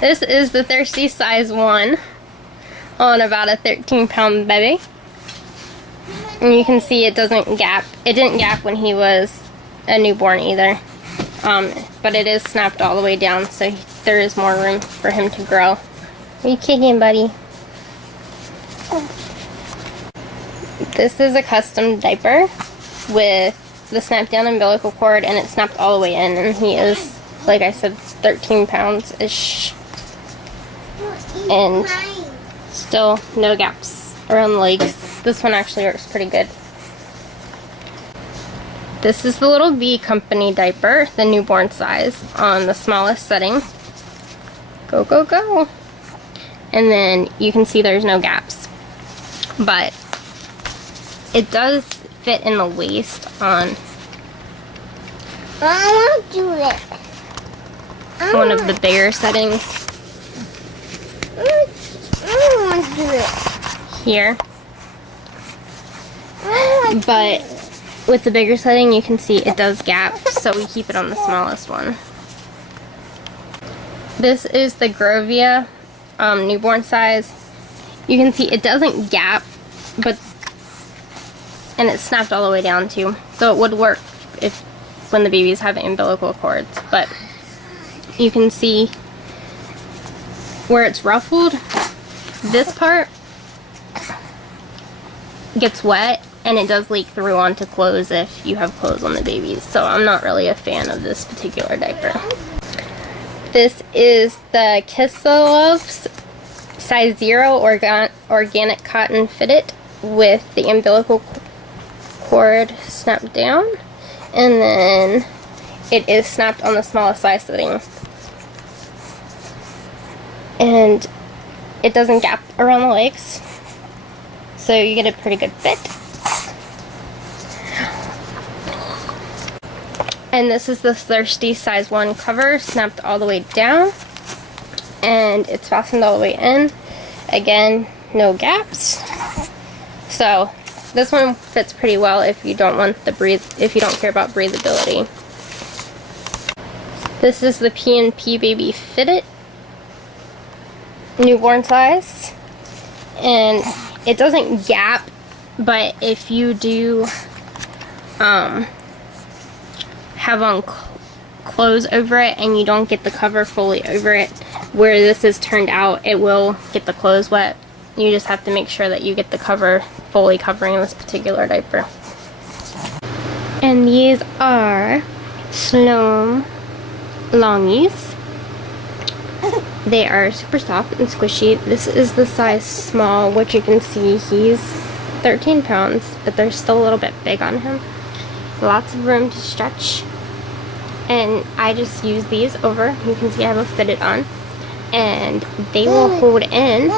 This is the Thirsty size 1 on about a 13-pound baby. And you can see it doesn't gap. It didn't gap when he was a newborn either. But it is snapped all the way down, so there is more room for him to grow. Are you kicking, buddy? This is a custom diaper with the snap down umbilical cord, and it's snapped all the way in, and he is, like I said, 13 pounds-ish. And still no gaps around the legs. This one actually works pretty good. This is the little B company diaper, the newborn size, on the smallest setting. Go, go, go. And then you can see there's no gaps. But it does fit in the waist on I want to do it. one of the bigger settings I want to do it. here. But with the bigger setting, you can see it does gap, so we keep it on the smallest one. This is the Grovia newborn size. You can see it doesn't gap, and it's snapped all the way down too, so it would work when the babies have umbilical cords. But you can see where it's ruffled, this part gets wet, and it does leak through onto clothes if you have clothes on the babies. So I'm not really a fan of this particular diaper. This is the Kisseloves size 0 organic cotton fitted with the umbilical cord snapped down, and then it is snapped on the smallest size setting. And it doesn't gap around the legs, so you get a pretty good fit. And this is the Thirsty size 1 cover, snapped all the way down, and it's fastened all the way in. Again, no gaps. So this one fits pretty well if you don't want if you don't care about breathability. This is the P&P Baby Fitted newborn size, and it doesn't gap, but if you do have on clothes over it and you don't get the cover fully over it, where this is turned out, it will get the clothes wet. You just have to make sure that you get the cover fully covering this particular diaper. And these are Sloan Longies. They are super soft and squishy. This is the size small, which you can see he's 13 pounds, but they're still a little bit big on him. Lots of room to stretch. And I just use these over. You can see I have it fitted on. And they will hold in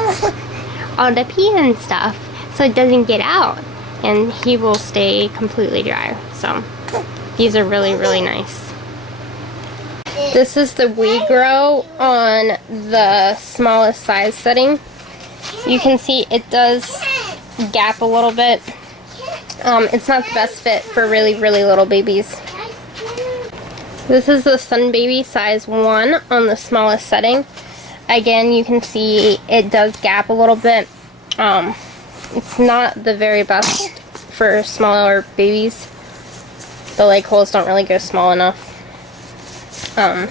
all the pee and stuff, so it doesn't get out. And he will stay completely dry. So these are really, really nice. This is the We Grow on the smallest size setting. You can see it does gap a little bit. It's not the best fit for really, really little babies. This is the Sun Baby size 1 on the smallest setting. Again, you can see it does gap a little bit. It's not the very best for smaller babies. The leg holes don't really go small enough. But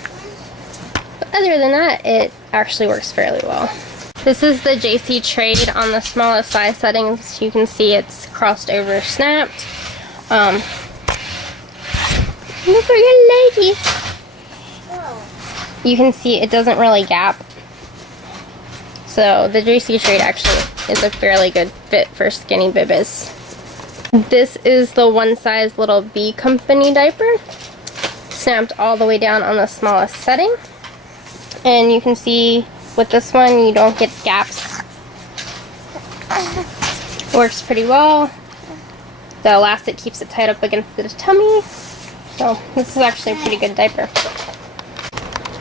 other than that, it actually works fairly well. This is the JC Trade on the smallest size settings. You can see it's crossed over, snapped. Look for your ladies. You can see it doesn't really gap. So the JC Trade actually is a fairly good fit for skinny bibbies. This is the one size little B company diaper, snapped all the way down on the smallest setting. And you can see with this one you don't get gaps. Works pretty well. The elastic keeps it tied up against the tummy. So this is actually a pretty good diaper.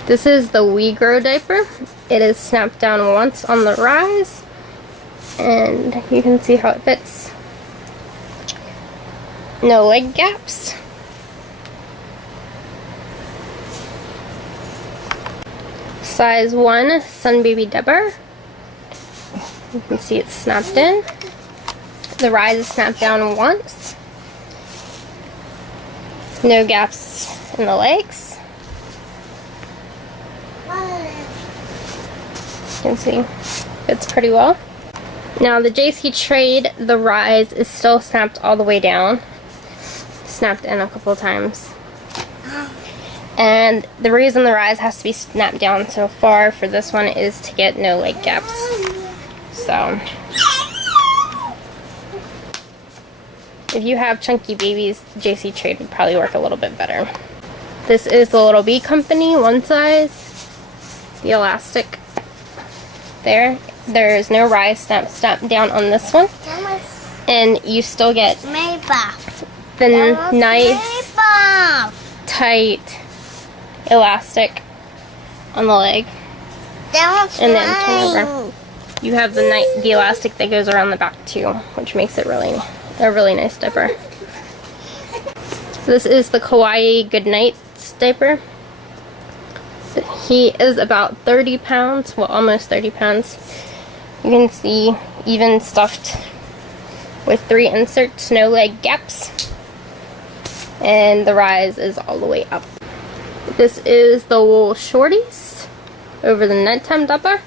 This is the We Grow diaper. It is snapped down once on the rise, and you can see how it fits. No leg gaps. Size 1 Sun Baby Diaper. You can see it's snapped in. The rise is snapped down once. No gaps in the legs. You can see fits pretty well. Now the JC Trade, the rise is still snapped all the way down. Snapped in a couple times. And the reason the rise has to be snapped down so far for this one is to get no leg gaps. So, if you have chunky babies, JC Trade would probably work a little bit better. This is the Little B Company, one size. The elastic there. There is no rise snapped down on this one. And you still get the nice, tight elastic on the leg. And then turn over. You have the elastic that goes around the back too, which makes it a really nice diaper. This is the Kawaii Goodnight diaper. He is about 30 pounds, well almost 30 pounds. You can see even stuffed with 3 inserts, no leg gaps. And the rise is all the way up. This is the Wool Shorties over the nighttime diaper.